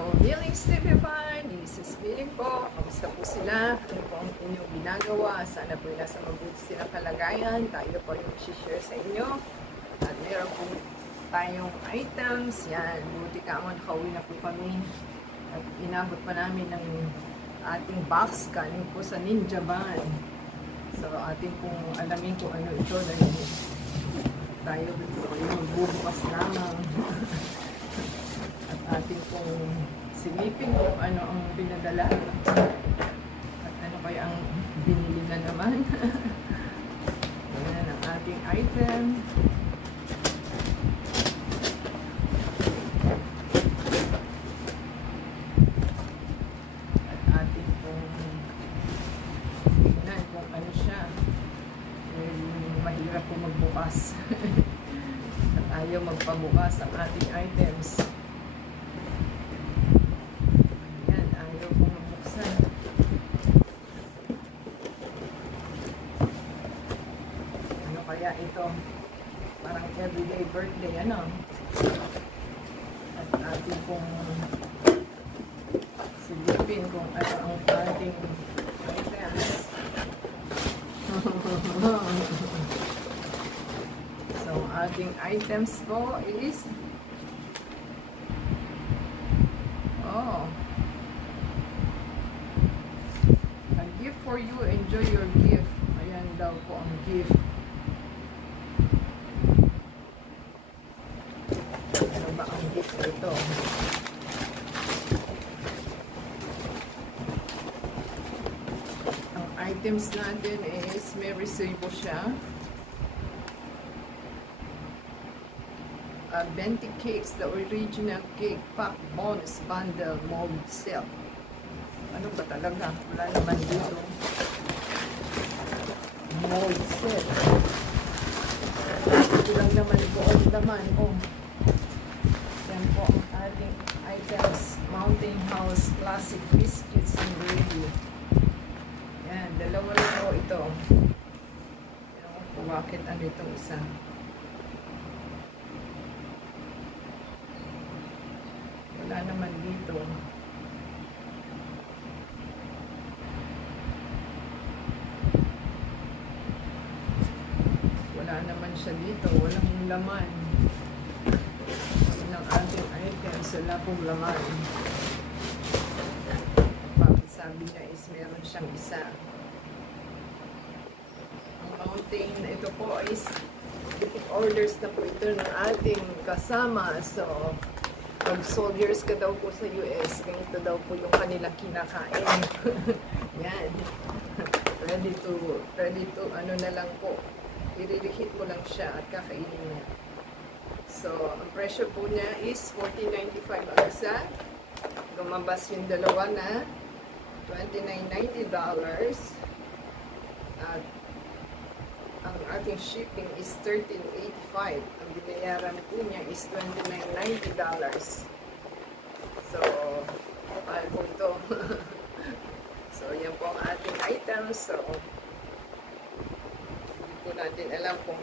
Hello, Healing Stevie. This is Healing po. Kamusta po sila? Ano po ang inyong ginagawa? Sana po nasa mabuti silang kalagayan. Tayo po yung share sa inyo. At meron po tayong items. Yan, buti ka mo, nakauwi na po kami. At inabot pa namin ng ating box galing po sa Ninja Van. So, ating pong alamin kung ano ito dahil tayo dito ay magbubukas lamang. At ating pong silipin kung ano ang pinadala. At ano kaya ang binili na naman. Ayan ang ating item. Mahirap po magbukas at ayaw magpabukas ang ating items. Ayan, ayaw po magbuksan. Ano kaya ito? Parang everyday birthday, ano? At ating pong silipin kung ano ang ating items. So, ating items po is a gift for you. Enjoy your gift. Ayan daw po ang gift. Ano ba ang gift ito? Ang items natin is may resibo siya. Benti Cakes, the original cake pack bonus bundle mold set. Ano ba talaga? Wala naman dito. Mold set. Ito lang naman po ang laman. Yan po ang ating items. Mountain House Classic Biscuits and Gravy. Yan, dalawa lang po ito. Yan po, bakit ano itong isa? Wala naman dito. Wala naman siya dito. Walang laman. Yun ang ating items. Wala pong laman. Bakit sabi niya is meron siyang isa. Ang mountain, ito po is orders na po ito ng ating kasama. So, pag soldiers ka daw po sa US, ganito daw po yung kanilang kinakain. Yan. Ready to, ano na lang po. I-reheat mo lang siya at kakainin niya. So, ang presyo po niya is $14.95 ang isa. Lumabas yung dalawa na $29.90. At ang ating shipping is $13.85. Ang binayaran po niya is $29.90. So, mahal po ito. So, yan po ang ating items. So, hindi po natin alam kung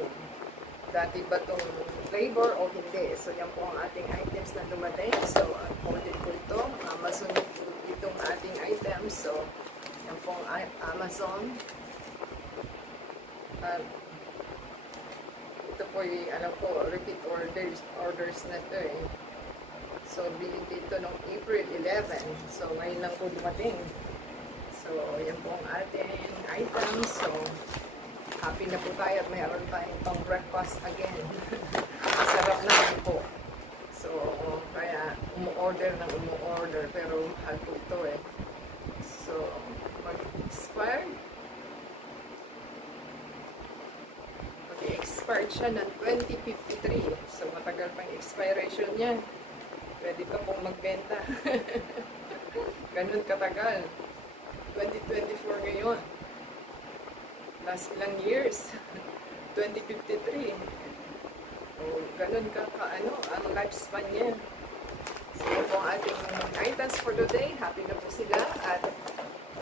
dati ba itong flavor o hindi. So, yan po ang ating items na dumating. So, order po ito. Amazon po itong ating items. So, yan po ang Amazon. Ito po yung, alam ko, repeat orders na ito eh. So, binili ito noong April 11. So, ngayon lang po dumating. So, yan po ang ating items. So, happy na po tayo at mayroon tayong pang breakfast again. Masarap naman po. So, kaya umu-order ng umu-order. Pero mahal po ito eh. So, mag-expired. Expired siya ng 2053. So, matagal pang expiration niya. Pwede pa pong magbenta. Ganun katagal. 2024 ngayon. Last ilang years. 2053. So, ganun ano, ang lifespan niya. So, yun po ang ating items for today. Happy na po sila. At,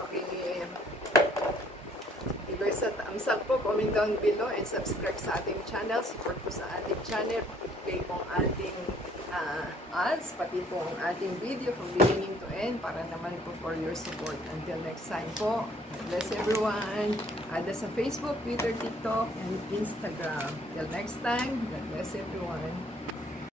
okay, give us a thumbs up po, comment down below, and subscribe sa ating channel. Support po sa ating channel. Play po ang ating ads, pati po ang ating video from beginning to end para naman po for your support. Until next time po, God bless everyone. Add us sa Facebook, Twitter, TikTok, and Instagram. Till next time, God bless everyone.